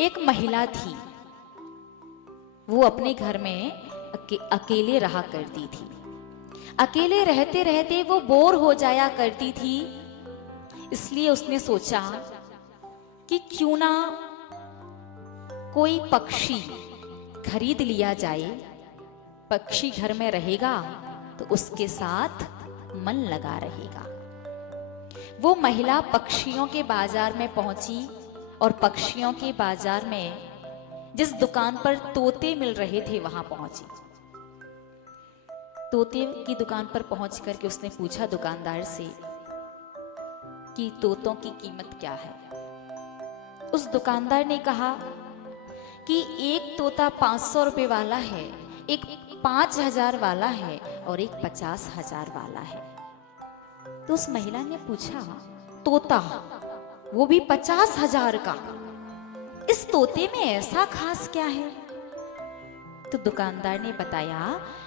एक महिला थी, वो अपने घर में अकेले रहा करती थी। अकेले रहते रहते वो बोर हो जाया करती थी, इसलिए उसने सोचा कि क्यों ना कोई पक्षी खरीद लिया जाए। पक्षी घर में रहेगा तो उसके साथ मन लगा रहेगा। वो महिला पक्षियों के बाजार में पहुंची और पक्षियों के बाजार में जिस दुकान पर तोते मिल रहे थे वहां पहुंची। तोते की दुकान पर पहुंच करके उसने पूछा दुकानदार से कि तोतों की कीमत क्या है। उस दुकानदार ने कहा कि एक तोता 500 रुपए वाला है, एक 5000 वाला है और एक 50,000 वाला है। तो उस महिला ने पूछा, तोता वो भी 50,000 का, इस तोते में ऐसा खास क्या है? तो दुकानदार ने बताया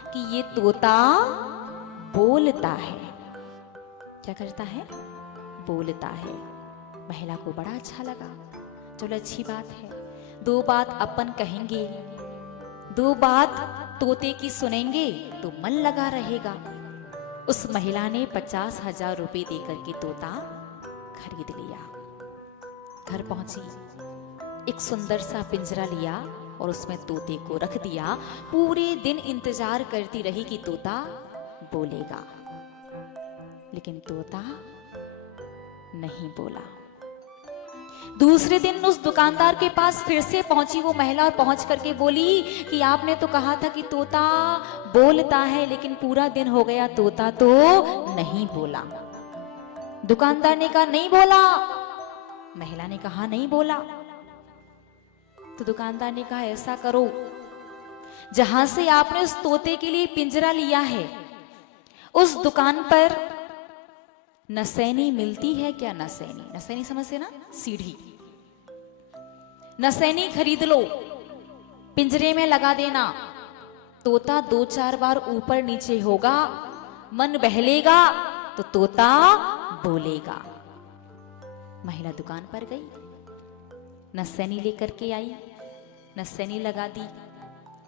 कि ये तोता बोलता है। क्या करता है? बोलता है। महिला को बड़ा अच्छा लगा। चलो अच्छी बात है, 2 बात अपन कहेंगे, 2 बात तोते की सुनेंगे तो मन लगा रहेगा। उस महिला ने 50,000 रुपए देकर के तोता खरीद लिया। घर पहुंची, एक सुंदर सा पिंजरा लिया और उसमें तोते को रख दिया। पूरे दिन इंतजार करती रही कि तोता बोलेगा, लेकिन तोता नहीं बोला। दूसरे दिन उस दुकानदार के पास फिर से पहुंची वो महिला और पहुंच करके बोली कि आपने तो कहा था कि तोता बोलता है, लेकिन पूरा दिन हो गया तोता तो नहीं बोला। दुकानदार ने कहा नहीं बोला। महिला ने कहा नहीं बोला। तो दुकानदार ने कहा ऐसा करो, जहां से आपने उस तोते के लिए पिंजरा लिया है उस दुकान पर नसैनी मिलती है क्या? नसैनी, नसैनी समझते ना, सीढ़ी। नसैनी खरीद लो, पिंजरे में लगा देना। तोता 2-4 बार ऊपर नीचे होगा, मन बहलेगा तो तोता बोलेगा। महिला दुकान पर गई, नसैनी लेकर के आई, नसैनी लगा दी।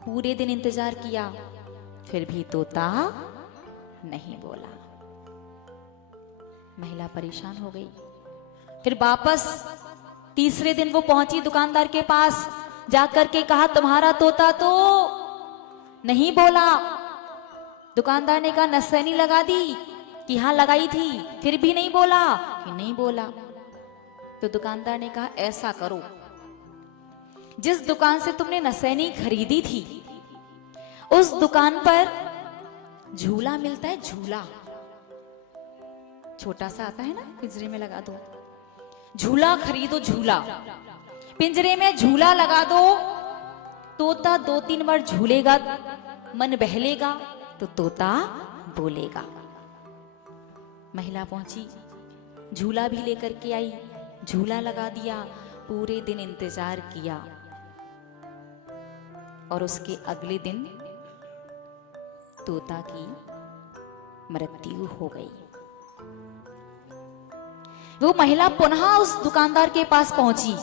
पूरे दिन इंतजार किया, फिर भी तोता नहीं बोला। महिला परेशान हो गई। फिर वापस तीसरे दिन वो पहुंची दुकानदार के पास, जाकर के कहा तुम्हारा तोता तो नहीं बोला। दुकानदार ने कहा नसैनी लगा दी कि हाँ लगाई थी, फिर भी नहीं बोला कि नहीं बोला। तो दुकानदार ने कहा ऐसा करो, जिस दुकान से तुमने नसैनी खरीदी थी उस दुकान पर झूला मिलता है, झूला छोटा सा आता है ना, पिंजरे में लगा दो। झूला खरीदो, झूला पिंजरे में झूला लगा दो। तोता 2-3 बार झूलेगा, मन बहलेगा तो तोता बोलेगा। महिला पहुंची, झूला भी लेकर के आई, झूला लगा दिया। पूरे दिन इंतजार किया और उसके अगले दिन तोता की मृत्यु हो गई। वो महिला पुनः उस दुकानदार के पास पहुंची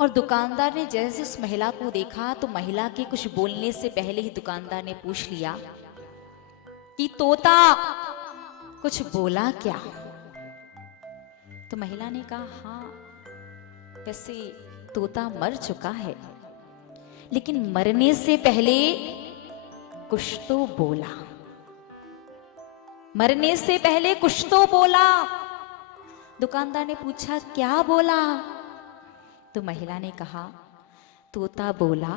और दुकानदार ने जैसे उस महिला को देखा तो महिला के कुछ बोलने से पहले ही दुकानदार ने पूछ लिया कि तोता कुछ बोला क्या? तो महिला ने कहा हाँ, वैसे तोता मर चुका है, लेकिन मरने से पहले कुछ तो बोला, मरने से पहले कुछ तो बोला। दुकानदार ने पूछा क्या बोला? तो महिला ने कहा तोता बोला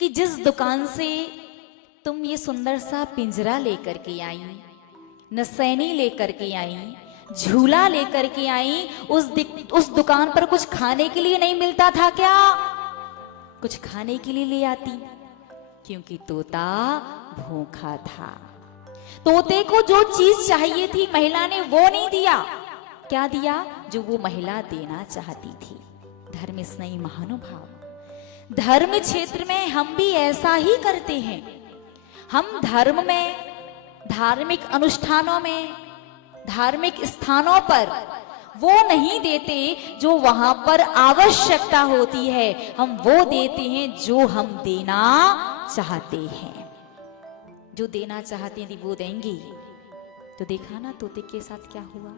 कि जिस दुकान से तुम ये सुंदर सा पिंजरा लेकर के आई, नसैनी लेकर के आई, झूला लेकर के आई, उस दुकान पर कुछ खाने के लिए नहीं मिलता था क्या? कुछ खाने के लिए ले आती, क्योंकि तोता भूखा था। तोते को जो चीज चाहिए थी महिला ने वो नहीं दिया। क्या दिया? जो वो महिला देना चाहती थी। धर्म स्नेही महानुभाव, धर्म क्षेत्र में हम भी ऐसा ही करते हैं। हम धर्म में, धार्मिक अनुष्ठानों में, धार्मिक स्थानों पर वो नहीं देते जो वहां पर आवश्यकता होती है, हम वो देते हैं जो हम देना चाहते हैं। जो देना चाहते हैं वो देंगे। तो देखा ना तोते के साथ क्या हुआ।